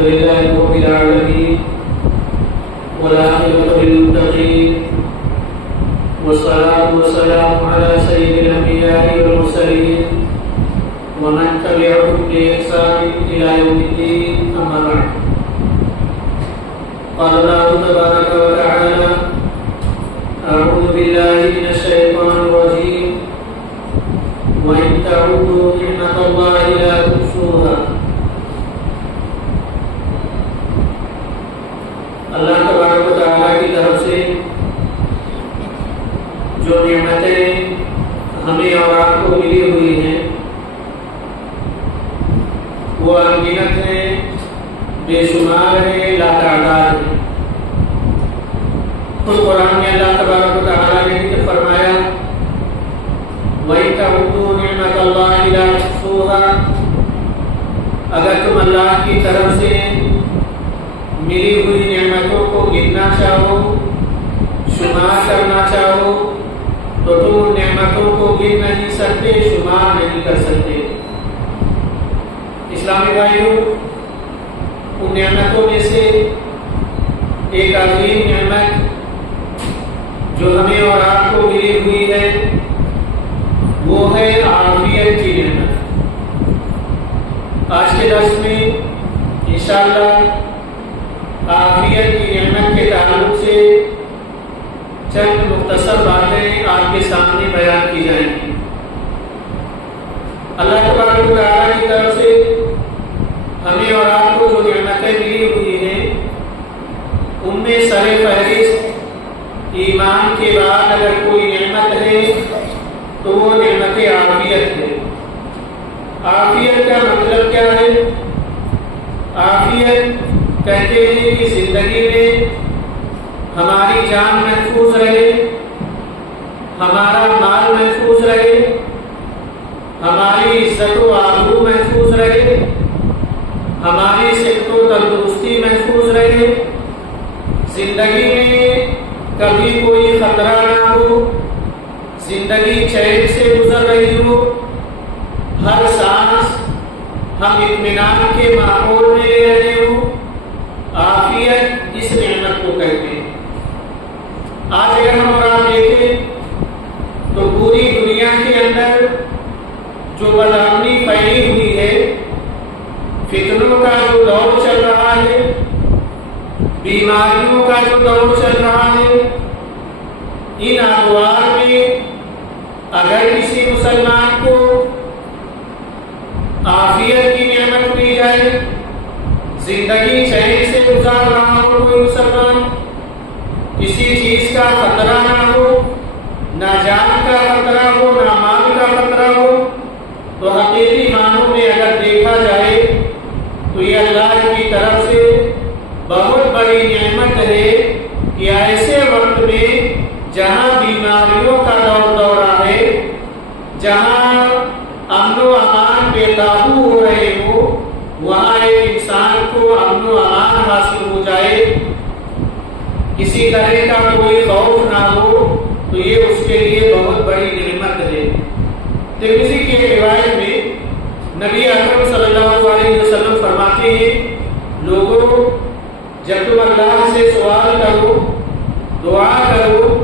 لله رب العالمين والعاقبة للمتقين والصلاة والسلام على سيد الأنبياء والمرسلين ومن تبعهم بإحسان إلى يوم الدين أما بعد قال الله تبارك وتعالى أعوذ بالله من الشيطان الرجيم وإن تعودوا نعمة الله لا تحصوها اللہ تبارک و تعالیٰ کی طرف سے جو نعمتیں ہمیں اور آپ کو ملی ہوئی ہیں وہ انگنت ہیں، بے شمار ہیں، لا تعداد ہیں۔ خود قرآن میں اللہ تبارک و تعالیٰ نے فرمایا وَإِن تَعُدُّوا نِعْمَةَ اللَّهِ لَا تُحْصُوهَا، اگر تم اللہ کی طرف سے ملی ہوئی نعمتوں کو گننا چاہو، شمار کرنا چاہو، تو تم ان نعمتوں کو گن نہیں سکتے، شمار نہیں کر سکتے۔ اسلامی بھائیوں، ان نعمتوں میں سے ایک عظیم نعمت جو ہمیں اور آپ کو ملی ہوئی ہے وہ ہے عافیت کی نعمت۔ آج کے درس میں انشاءاللہ عافیت کی نعمت کے تعلق سے چند مختصر باتیں آپ کے سامنے بیان کی جائیں گی۔ اللہ تبارک و تعالیٰ کی طرف سے ہمیں اور آپ کو جو نعمتیں ملی ہوئی ہیں ان میں سر فہرست ایمان کے بعد اگر کوئی نعمت ہے تو وہ نعمت عافیت ہے۔ عافیت کا مطلب کیا ہے؟ عافیت کہتے ہیں کہ زندگی میں ہماری جان محفوظ رہے، ہمارا مال محفوظ رہے، ہماری عزت و آبرو محفوظ رہے، ہماری صحت و تندرستی محفوظ رہے، زندگی میں کبھی کوئی خطرہ نہ ہو، زندگی چین سے گزر رہی ہو، ہر سانس ہم اطمینان کے ماحول میں لے رہے ہوں، عافیت اس نعمت کو کہتے ہیں۔ آج اگر ہم اور آپ دیکھیں تو پوری دنیا کے اندر جو بدامنی پھیلی ہوئی ہے، فتنوں کا جو دور چل رہا ہے، بیماریوں کا جو دور چل رہا ہے، ان ادوار میں اگر کسی مسلمان کو عافیت کی نعمت دی جائے، زندگی چین سے گزار رہا ہو کوئی مسلمان، کسی چیز کا خطرہ نہ ہو، نہ جان کا خطرہ ہو، نہ مال کا خطرہ ہو، تو حقیقی معنوں میں اگر دیکھا جائے تو یہ اللہ کی طرف سے بہت بڑی نعمت ہے کہ ایسے وقت میں جہاں بیماریوں کا دورہ ہے، جہاں امن و امان بے قابو ہو رہے ہو، وہاں ایک انسان کو امن و امان حاصل ہو جائے، کسی طرح کا کوئی خوف نہ ہو، تو یہ اس کے لیے بہت بڑی نعمت ہے۔ ترمذی کی روایت میں نبی اکرم صلی اللہ علیہ وسلم فرماتے ہیں، لوگوں جب تم اللہ سے سوال کرو، دعا کرو،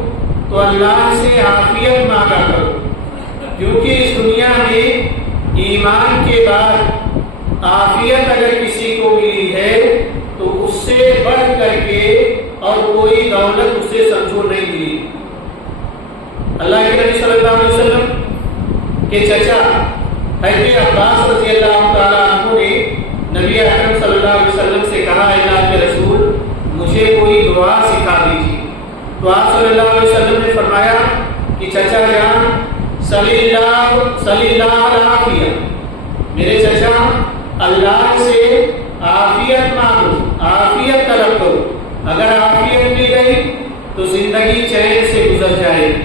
تو اللہ سے عافیت مانگا کرو، کیونکہ اس دنیا میں ایمان کے بعد عافیت اگر کسی کو ملی ہے تو اس سے بڑھ کر کے اور کوئی دولت اسے سمجھو نہیں ملی۔ اللہ کے نبی صلی اللہ علیہ وسلم کے چچا حضرت عباس رضی اللہ تعالیٰ عنہ نے نبی اکرم صلی اللہ علیہ وسلم سے کہا، اے اللہ کے رسول مجھے کوئی دعا سکھا دیجیے۔ تو آپ صلی اللہ علیہ وسلم نے فرمایا کہ چچا جان صلی اللہ العافیہ، میرے چچا اللہ سے عافیت مانگو، عافیت طلب کرو، اگر عافیت مل گئی تو زندگی چین سے گزر جائے گی،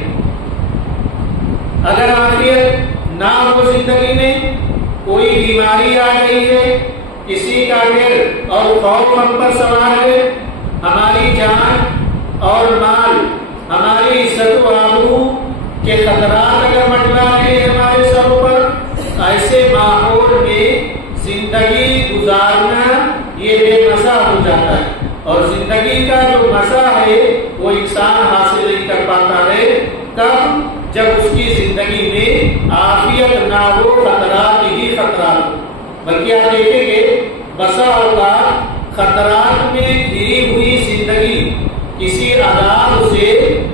اگر عافیت نہ ہو زندگی میں، کوئی بیماری آ گئی ہے، کسی کا ڈر اور خوف ہم پر سوار ہے، ہماری جان اور مال، ہماری عزت و آبرو کے خطرات اگر منڈلا رہے ہیں ہمارے سروں پر، ایسے ماحول میں زندگی گزارنا یہ بے نہ ہو خطرات ہی خطرات ہو، بلکہ آپ دیکھیں گے بسا اوقات خطرات میں گھری ہوئی زندگی کسی عذاب سے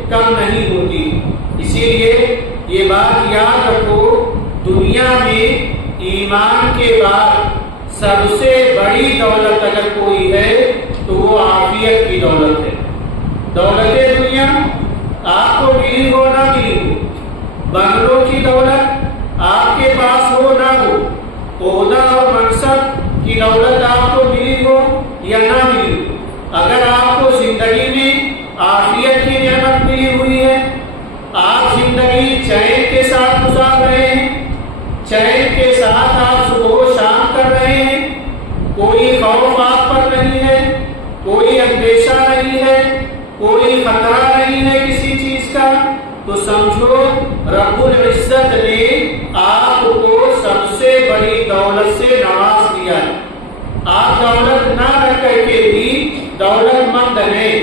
کم نہیں ہوتی۔ اسی لیے یہ بات یاد رکھو، دنیا میں ایمان کے بعد سب سے بڑی دولت اگر کوئی ہے تو وہ عافیت کی دولت ہے۔ دولت دنیا آپ کو ملی ہو نہ ملی ہو، بنگلوں کی دولت آپ کے پاس ہو نہ ہو، عہدہ اور منصب کی دولت آپ کو ملی ہو یا نہ ملی ہو، اگر آپ کو زندگی میں عافیت کی نعمت ملی ہوئی ہے، آپ زندگی چین کے ساتھ گزار رہے ہیں، چین کے ساتھ آپ صبح و شام کر رہے ہیں، کوئی خوف آپ پر نہیں ہے، کوئی اندیشہ نہیں ہے، کوئی خطرہ نہیں ہے کسی چیز کا، تو سمجھو رب العزت نے آپ کو سب سے بڑی دولت سے نواز دیا ہے۔ آپ دولت نہ رکھ کر کے بھی دولت مند ہیں،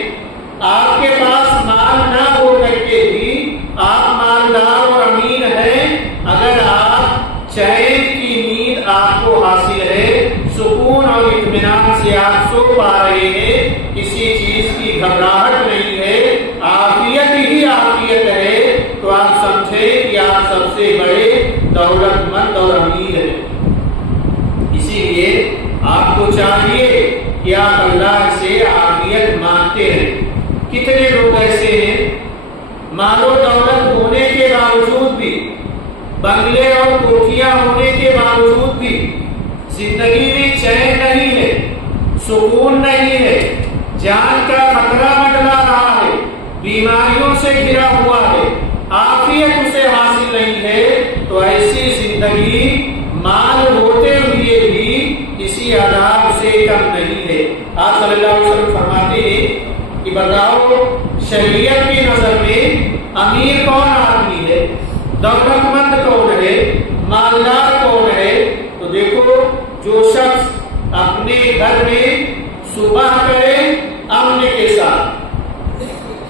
آپ کے پاس مال نہ ہو کر کے بھی آپ مالدار اور امین ہیں، اگر آپ چین کی نیند آپ کو حاصل ہے، سکون اور اطمینان سے آپ سو پا رہے ہیں، کسی چیز کی گھبراہٹ نہیں ہے، عافیت ہی عافیت ہے، تو آپ سمجھیں کہ آپ سب سے بڑے دولت مند اور امیر ہیں۔ اسی لیے آپ کو چاہیے کہ آپ اللہ سے عافیت مانگتے ہیں۔ کتنے لوگ ایسے ہیں مال و دولت ہونے کے باوجود بھی، بنگلے اور کوٹھیاں ہونے کے باوجود بھی زندگی میں چین نہیں ہے، سکون نہیں ہے، جان کا خطرہ منڈلا رہا ہے، بیماریوں سے گھرا ہوا ہے، عافیت اسے حاصل نہیں ہے، تو ایسی زندگی مال ہوتے ہوئے بھی کسی عذاب سے کم نہیں ہے۔ آپ صلی اللہ علیہ وسلم فرماتے ہیں کہ بتاؤ شریعت کی نظر میں امیر کون آدمی ہے، دولت مند کون ہے، مالدار کون ہے؟ تو دیکھو جو شخص اپنے گھر میں صبح کرے امن کے ساتھ،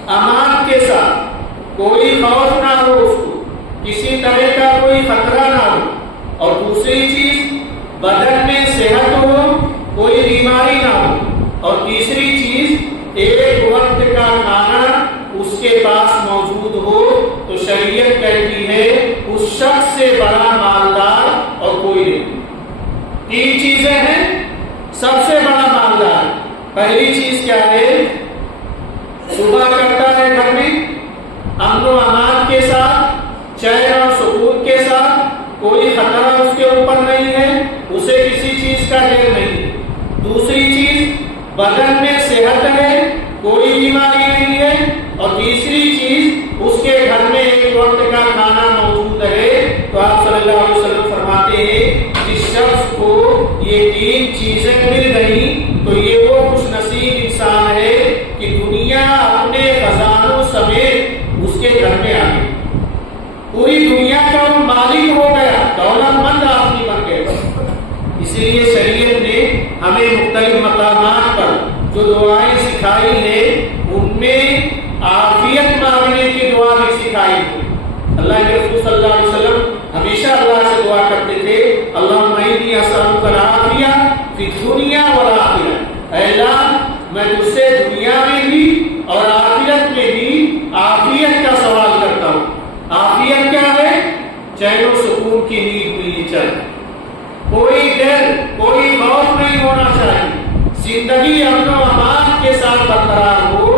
امان کے ساتھ، کوئی خوف نہ ہو اس کو، کسی طرح کا کوئی خطرہ نہ ہو، اور دوسری چیز بدن میں صحت ہو، کوئی بیماری نہ ہو، اور تیسری چیز ایک وقت کا کھانا اس کے پاس موجود ہو، تو شریعت کہتی ہے اس شخص سے بڑا مالدار اور کوئی نہیں۔ تین چیزیں ہیں سب سے بڑا مالدار۔ پہلی چیز کیا ہے؟ صبح کرتا ہے گھر میں امن و امان کے ساتھ، چین اور سکون کے ساتھ، کوئی خطرہ اس کے اوپر نہیں ہے، اسے کسی چیز کا ڈر نہیں۔ دوسری چیز بدن میں صحت ہے، کوئی بیماری نہیں ہے، اور تیسری چیز اس کے گھر میں ایک وقت کا کھانا موجود ہے۔ تو آپ صلی اللہ علیہ وسلم فرماتے ہیں جس شخص کو یہ تین چیزیں مل گئی تو یہ وہ خوش نصیب انسان ہے کہ دنیا اپنے خزانوں سمیت اس کے گھر میں آ گئی، پوری دنیا کا وہ مالک ہو گیا، دولت مند آدمی بن گیا۔ اسی لیے شریعت نے ہمیں مختلف مقامات پر جو دعائیں سکھائی ہیں ان میں عافیت مانگنے کی دعا بھی سکھائی ہے۔ اللہ کے رسول صلی اللہ علیہ وسلم ہمیشہ اللہ سے دعا کرتے تھے، اللہم انی اسألک العافیہ فی الدنیا والآخرہ، اے اللہ میں تجھ سے دنیا میں بھی اور آخرت میں بھی عافیت کا سوال کرتا ہوں۔ عافیت کیا ہے؟ چین و سکون کی نیند ملنی چاہیے، کوئی ڈر کوئی خوف نہیں ہونا چاہیے، زندگی امن و امان کے ساتھ برقرار ہو،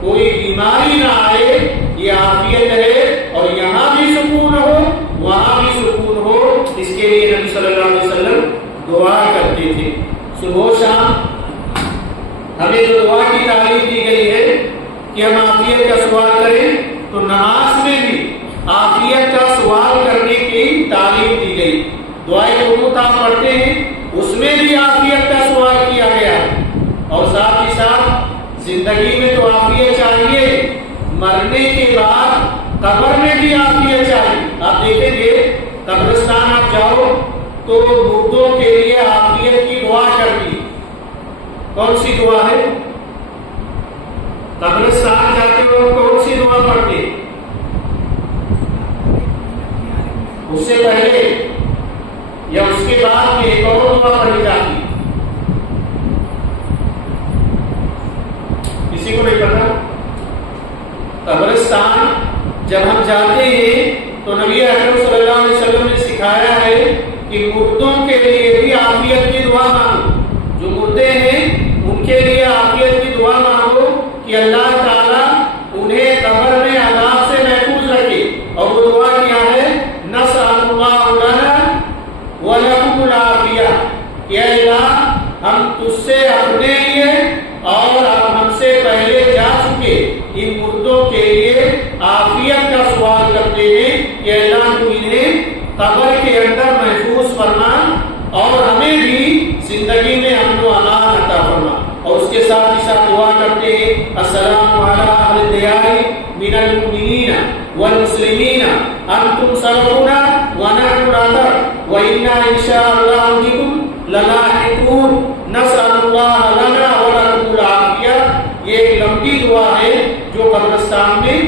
کوئی بیماری نہ آئے، یہ عافیت ہے، اور یہاں بھی سکون ہو وہاں بھی سکون ہو۔ اس کے لیے نبی صلی اللہ علیہ وسلم دعا کرتے تھے صبح و شام۔ ہمیں جو دعا کی تعلیم دی گئی ہے کہ ہم عافیت کا سوال کریں، تو نماز میں بھی عافیت کا سوال کرنے کی تعلیم دی گئی۔ دعائے قنوت آپ پڑھتے ہیں اس میں بھی عافیت کا سوال کیا گیا، اور ساتھ ہی ساتھ زندگی میں تو عافیت چاہیے، مرنے کے بعد قبر میں بھی عافیت چاہیے۔ آپ دیکھیں گے قبرستان آپ جاؤ تو مردوں کے لیے عافیت کی دعا کرتی، کون سی دعا ہے؟ قبرستان جاتے ہو کون سی دعا پڑھتے؟ اس سے پہلے یا اس کے بعد میں ایک اور دعا پڑھی جاتی ہے؟ کسی کو نہیں پتا؟ قبرستان جب ہم جاتے ہیں تو نبی اکرم صلی اللہ علیہ وسلم نے سکھایا ہے کہ مردوں کے لیے بھی عافیت کی دعا مانگو. جو مردے ہیں ان کے لیے عافیت کی دعا مانگو کہ اللہ تعالیٰ انہیں قبر میں عذاب سے محفوظ رکھے. اور وہ دعا کیا ہے؟ نسأل اللہ لنا ولکم العافیہ. کہ اللہ ہم تجھ سے اپنے لیے اور ہم سے پہلے جا چکے ان مردوں کے لیے عافیت کا سوال کرتے ہیں کہ اللہ تو انہیں قبر کے اندر محفوظ فرما اور ہمیں بھی زندگی میں امن و امان عطا فرما. اور اس کے ساتھ ہی ساتھ دعا کرتے ہیں السلام علی اہل الدیار من المؤمنین والمسلمین انتم سلفنا ونحن الآخر وإنا ان شاء اللہ بكم للاحقون نسأل اللہ لنا ولکم العافیہ. یہ ایک لمبی دعا ہے جو قبرستان میں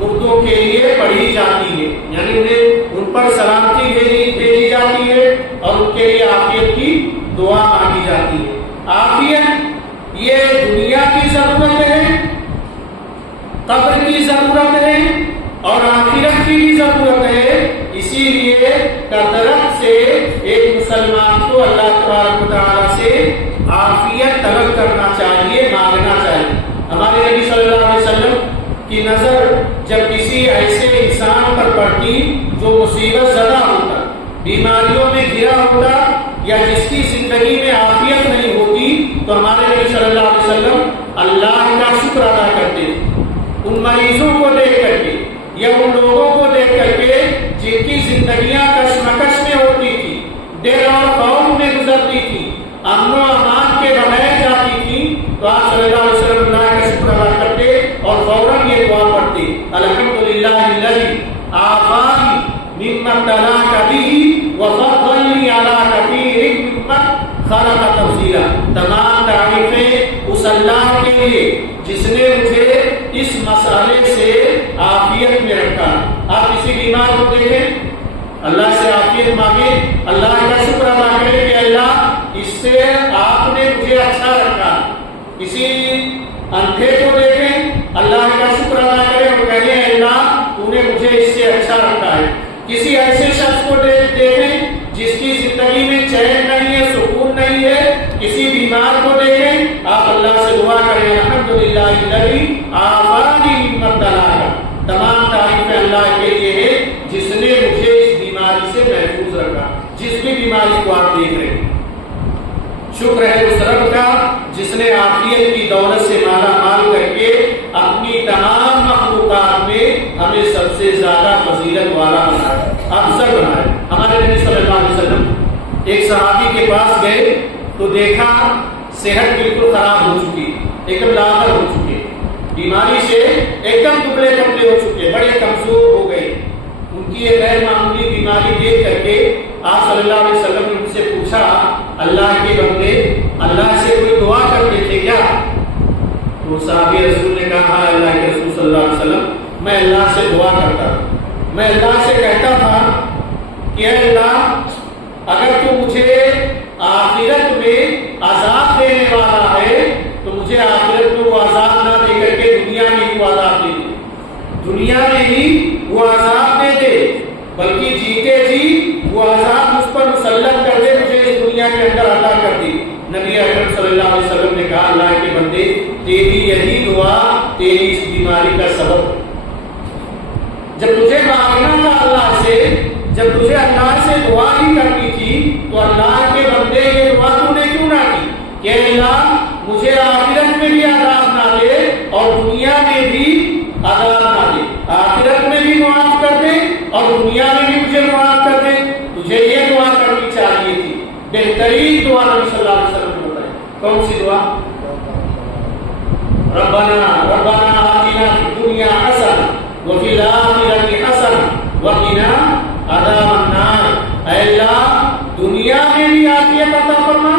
مردوں کے لیے پڑھی جاتی ہے. یعنی انہیں ان پر سلامتی بھیجی جاتی ہے اور ان کے لیے عافیت کی دعا مانگی جاتی ہے. عافیت یہ دنیا کی ضرورت ہے, قبر کی ضرورت ہے اور آخرت کی بھی ضرورت ہے. اسی لیے کثرت سے ایک مسلمان کو اللہ تبارک و تعالیٰ سے عافیت طلب کرنا چاہیے, مانگنا چاہیے. ہمارے نبی صلی اللہ علیہ وسلم کی نظر جب کسی ایسے انسان پر پڑتی جو مصیبت زدہ ہوتا, بیماریوں میں گھرا ہوتا یا جس کی زندگی میں عافیت نہیں ہوتی, تو ہمارے نبی صلی اللہ علیہ وسلم اللہ کا شکر ادا کرتے. ان مریضوں کو دیکھ کر کے یا ان لوگوں کو دیکھ کر کے جن کی زندگیاں کشمکش میں ہوتی تھی, ڈر اور خوف میں گزرتی تھی, امن و امان کے بغیر جاتی تھی, تو آپ صلی اللہ علیہ وسلم اللہ کا شکر ادا کرتے اور فوراً یہ دعا پڑھتے الحمدللہ الذی عافانی مما ابتلاک بہ وفضلنی علی کثیر ممن خلق تفضیلا. تمام تعریفیں اس اللہ کے لیے جس نے مجھے اس مسئلے سے عافیت میں رکھا. آپ کسی بیمار کو دیکھیں, اللہ سے عافیت مانگے, اللہ کا شکر ادا کرے کہ اللہ اس سے آپ نے مجھے اچھا رکھا. کسی اندھے کو دیکھیں, اللہ کا شکر ادا کرے اور کہیں اللہ تو نے مجھے اس سے اچھا رکھا ہے. کسی ایسے شخص کو دیکھیں جس کی زندگی میں چین نہیں ہے, سکون نہیں ہے, کسی بیمار کو دیکھیں, آپ اللہ سے دعا کریں الحمدللہ الذی عافانی مما ابتلاک. تمام تعریفیں اللہ کے لیے ہے جس نے مجھے اس بیماری سے محفوظ رکھا. جس بھی بیماری کو آپ دیکھ رہے ہیں, شکر ہے اس رب کا جس نے عافیت کی دولت سے مالا مال کر کے اپنی تمام مخلوقات میں ہمیں سب سے زیادہ فضیلت والا بنایا, افضل بنایا. ہمارے نبی صلی اللہ علیہ وسلم ایک صحابی کے پاس گئے تو دیکھا صحت بالکل خراب ہو چکی, ایک دم لاغر ہو چکے, بیماری سے ایک دم دبلے پتلے ہو چکے, بڑے کمزور ہو گئے. ان کی یہ غیر معمولی بیماری دیکھ کر کے آپ صلی اللہ علیہ وسلم نے ان سے پوچھا اللہ کے بندے اللہ سے کوئی دعا کرتے تھے کیا؟ تو صحابی رسول نے کہا ہاں اللہ کے رسول صلی اللہ علیہ وسلم میں اللہ سے دعا کرتا, میں اللہ سے کہتا تھا کہ اے اللہ اگر تو مجھے آخرت میں عذاب دینے والا ہے تو مجھے آخرت میں وہ عذاب نہ دے کر کے دنیا میں ہی وہ عذاب دے دے, دنیا میں ہی وہ عذاب دے دے, بلکہ جیتے جی وہ عذاب مجھ پر مسلط کر دے, مجھے اس دنیا کے اندر عطا کر دے. نبی اکرم صلی اللہ علیہ وسلم نے کہا اللہ کے بندے تیری یہی دعا تیری اس بیماری کا سبب. جب تجھے مانگنا تھا اللہ سے, جب تجھے اللہ سے دعا ہی کرنی تھی, تو اللہ کے بندے یہ دعا تو نے کیوں نہ کی کہ اللہ مجھے آخرت میں بھی عذاب نہ دے اور دنیا میں بھی عذاب نہ دے, آخرت میں بھی معاف کر دے اور دنیا میں بھی مجھے معاف کر دے. تجھے یہ دعا کرنی چاہیے تھی. بہترین دعا نبی صلی اللہ علیہ وسلم نے بتائی. کون سی دعا؟ ربنا آتنا فی الدنیا حسنہ وفی الآخرۃ حسنہ وقنا عذاب النار. اے اللہ دنیا میں بھی عافیت عطا فرما,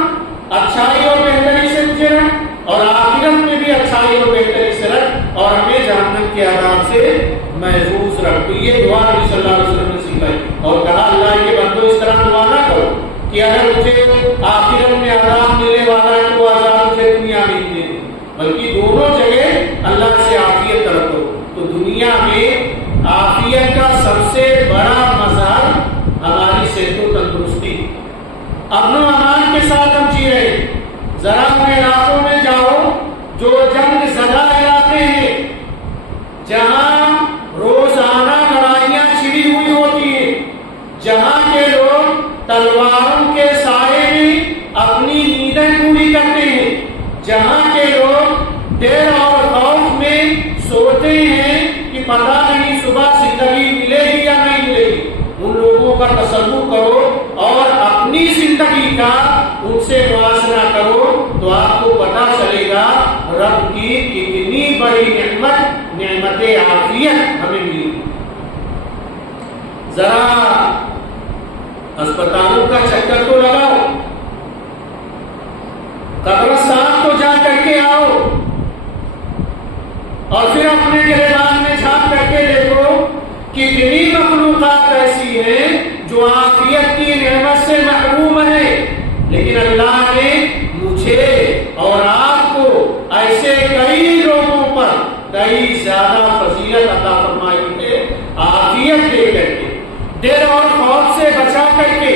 اچھائی اور بہتری سے مجھے رکھ, اور آخرت میں بھی اچھائی اور بہتری سے رکھ, اور ہمیں جہنم کے عذاب سے محفوظ رکھ. تو یہ دعا نبی صلی اللہ علیہ وسلم نے سکھائی اور کہا اللہ کے بندو اس طرح دعا نہ کرو. کہ اگر مجھے آخرت میں عذاب ملنے والا ہے تو عذاب مجھے دنیا میں ہی دے، بلکہ دونوں جگہ اللہ سے عافیت طلب کرو۔ تو دنیا میں عافیت کا سب سے بڑا مظہر ہماری صحت و تندرستی، امن و امان کے ساتھ ہم جی رہے ہیں۔ ذرا ان علاقوں میں جاؤ جو جنگ زدہ علاقے ہیں، جہاں روزانہ لڑائیاں چھڑی ہوئی ہوتی ہیں، جہاں کے لوگ تلواروں کے سائے میں اپنی نیندیں پوری کرتے ہیں، جہاں کے لوگ ڈر اور خوف میں سوتے ہیں کہ پتہ نہیں صبح زندگی ملے گی یا نہیں ملے گی، ان لوگوں کا تصور کرو اور اپنی زندگی کا ان سے موازنہ کرو تو آپ کو پتہ چلے گا رب کی کتنی بڑی نعمت عافیت ہمیں ملی۔ ذرا اسپتالوں کا چکر تو لگاؤ، قبرستان کو جا کر کے آؤ، اور پھر اپنے گریبان میں جھانک کر کے دیکھو کتنی مخلوقات ایسی ہیں جو عافیت کی نعمت سے محروم ہے، لیکن اللہ نے مجھے اور آپ کو ایسے کئی لوگوں پر کئی زیادہ فضیلت عطا فرمائی ہے، عافیت دے کر کے، ڈر اور خوف سے بچا کر کے،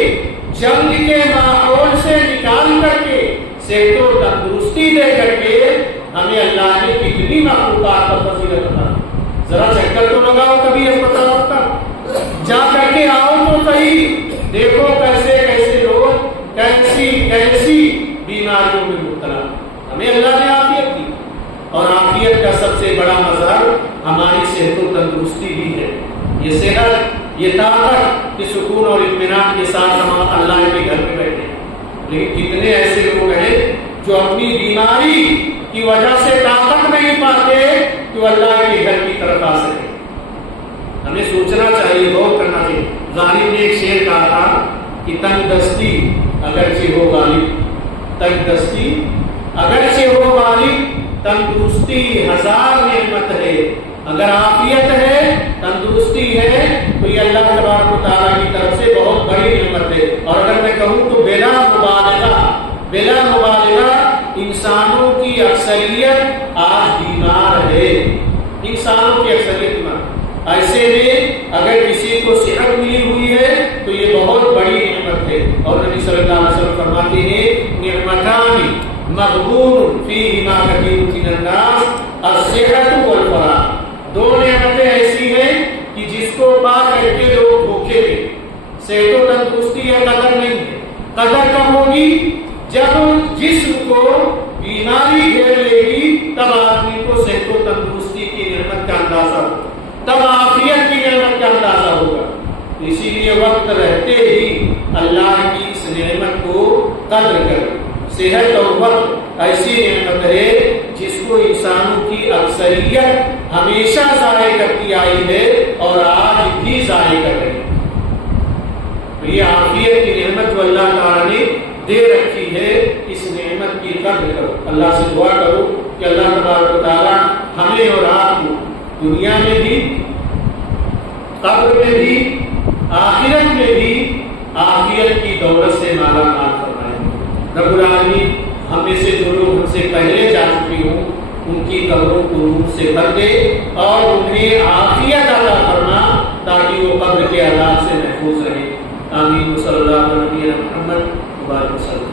جنگ کے ماحول سے نکال کر کے، صحت و تندرستی دے کر کے ہمیں اللہ نے کتنی مخلوقات پر فضیلت عطا۔ ذرا چکر تو لگاؤ کبھی اسپتالوں پر جا کر کے آؤ تو صحیح، دیکھو کیسے کیسے لوگ کیسی بیماریوں میں مبتلا۔ ہمیں اللہ نے عافیت دی، اور عافیت کا سب سے بڑا مظہر ہماری صحت و تندرستی بھی ہے۔ یہ صحت، یہ طاقت، یہ سکون اور اطمینان کے ساتھ ہم اللہ کے گھر میں بیٹھے ہیں، لیکن کتنے ایسے لوگ ہیں جو اپنی بیماری کی وجہ سے طاقت نہیں پاتے کہ وہ اللہ کے گھر کی طرف آ سکے۔ ہمیں سوچنا چاہیے، غور کرنا چاہیے۔ غالب نے ایک شعر کہا تھا کہ تنگ دستی اگرچہ ہو غالب، تنگ دستی اگرچہ ہو غالب، تندرستی ہزار نعمت ہے۔ اگر عافیت ہے، تندرستی ہے، تو یہ اللہ تبارک و تعالیٰ کی طرف سے بہت بڑی نعمت ہے۔ اور اگر میں کہوں تو بلا مبالغہ انسانوں کی اکثریت آج بیمار ہے، انسانوں کی اکثریت بیمار۔ ایسے میں اگر کسی کو صحت ملی ہوئی ہے تو یہ بہت بڑی نعمت ہے، اور نبی صلی اللہ علیہ وسلم فرماتے ہیں نعمتان مغبون فیہما کثیر من الناس الصحت والفراغ۔ دو نعمتیں ایسی ہیں کہ جس کو پا کر کے لوگ دھوکے میں، صحت و تندرستی ہے، قدر نہیں ہے۔ قدر کب ہوگی؟ جب جسم کو بیماری گھیر لے گی، تب آدمی کو صحت و تندرستی کی نعمت کا اندازہ ہوگا، تب عافیت کی نعمت کا اندازہ ہوگا۔ اسی لیے وقت رہتے ہی اللہ کی اس نعمت کو قدر کرو۔ صحت اور وقت ایسی نعمت ہے جس کو انسانوں کی اکثریت ہمیشہ ضائع کرتی آئی ہے اور آج بھی ضائع کر رہی ہے۔ یہ عافیت کی نعمت جو اللہ تعالیٰ نے دے رکھی ہے، اس نعمت کی قدر کرو۔ اللہ سے دعا کرو کہ اللہ تبارک و تعالیٰ ہمیں اور آپ کو دنیا میں بھی، قبر میں بھی، آخرت میں بھی عافیت کی دولت سے مالا مال فرمائے۔ رب العالمین ہم میں سے جو لوگ ہم سے پہلے جا چکے ہوں ان کی قبروں کو نور سے بھر دے اور انہیں عافیت عطا فرما تاکہ وہ قبر کے عذاب سے محفوظ رہے۔ آمین۔ صلی اللہ علیہ وسلم۔